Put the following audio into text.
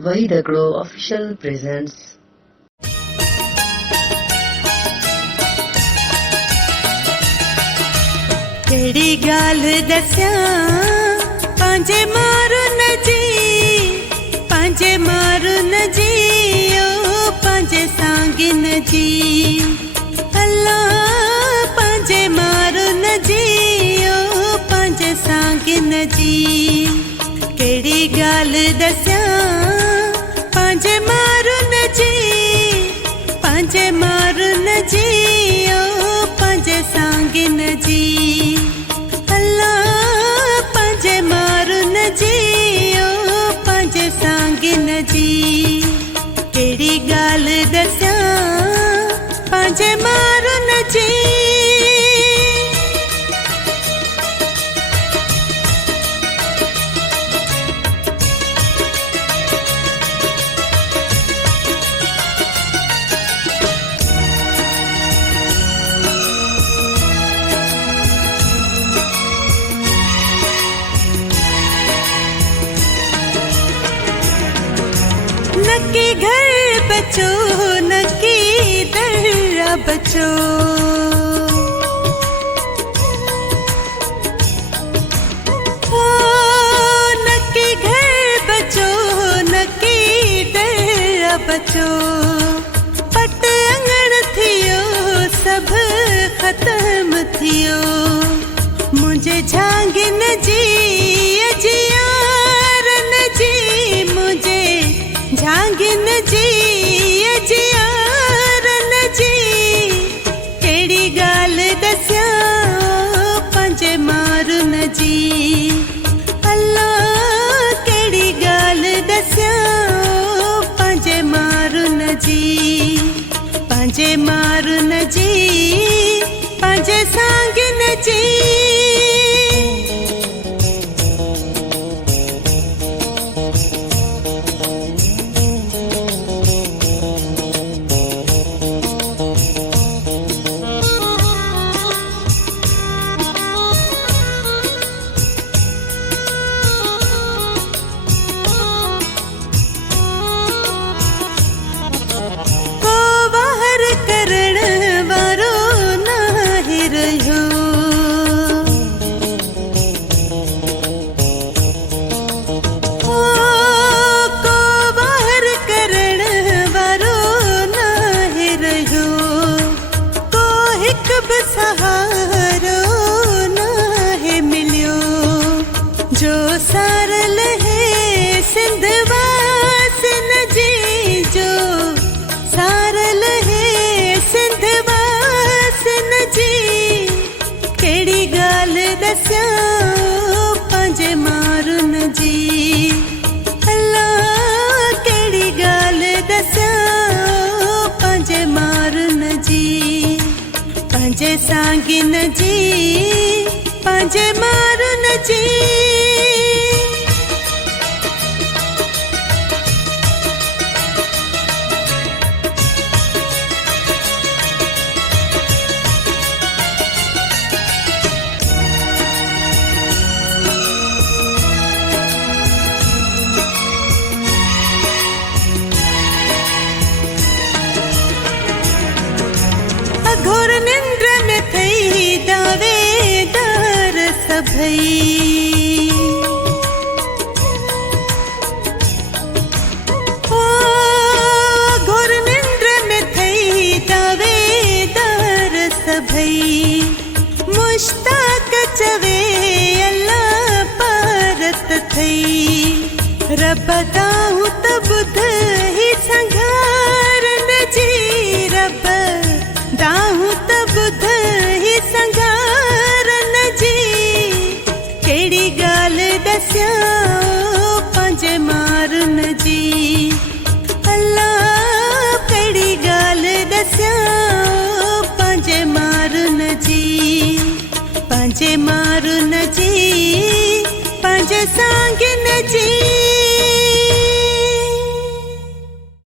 Why the Glow official presents. केड़ी गाल दस्या पांजे मारू न जी, पांजे मारू न जी, ओ पांजे सांगी न जी। अल्लाह पांजे मारू न जी, ओ पांजे सांगी न जी। केड़ी गाल दस्या पांजे मारू न जी, पांजे मारू न जी, ओ पांजे सांगी न जी। पांजे मारू न जी, ओ पांजे सांगी न जी। केड़ी गाल दस्या पांजे मारू न जी। नक्की घर बचो, नक्की दर्रा बचो। ओ नक्की घर बचो, नक्की दर्रा बचो। पट अंगण थियो, सब खत्म थियो। मुझे झांगिन जी अजियार न जी, मुझे झांगिन जी अजियार न जी। केड़ी गाल दस्या पांजे मारू न जी। अल्लाह केड़ी गाल दस्या पांजे मारू न जी। पांजे मारू न जी, पांजे सांगी न जी। सहारो ना है मिलियो जो सारल है सिंधवास न जी, जो सारल है सिंधवास न जी। केड़ी गाल दस्या पांजे मारू न जी। अल्लाह केड़ी गाल दस्या पांजे मारू न जी। पांजे सांगी न जी, पांजे मारू न जी। घोर निंद्र में थई दावेदार सभई। ओ घोर निंद्र में थई दावेदार सभई। मुश्ताक चवे अल्लाह पारत थई। रब दाहू त बुध ही संघार न जी। रब दाहू त बुध ही संघार न जी। केड़ी गाल दस्या पांजे मारू न जी। अल्लाह केड़ी गाल दस्या पांजे मारू न जी। पांजे मारू न जी, पांजे सांगी न जी।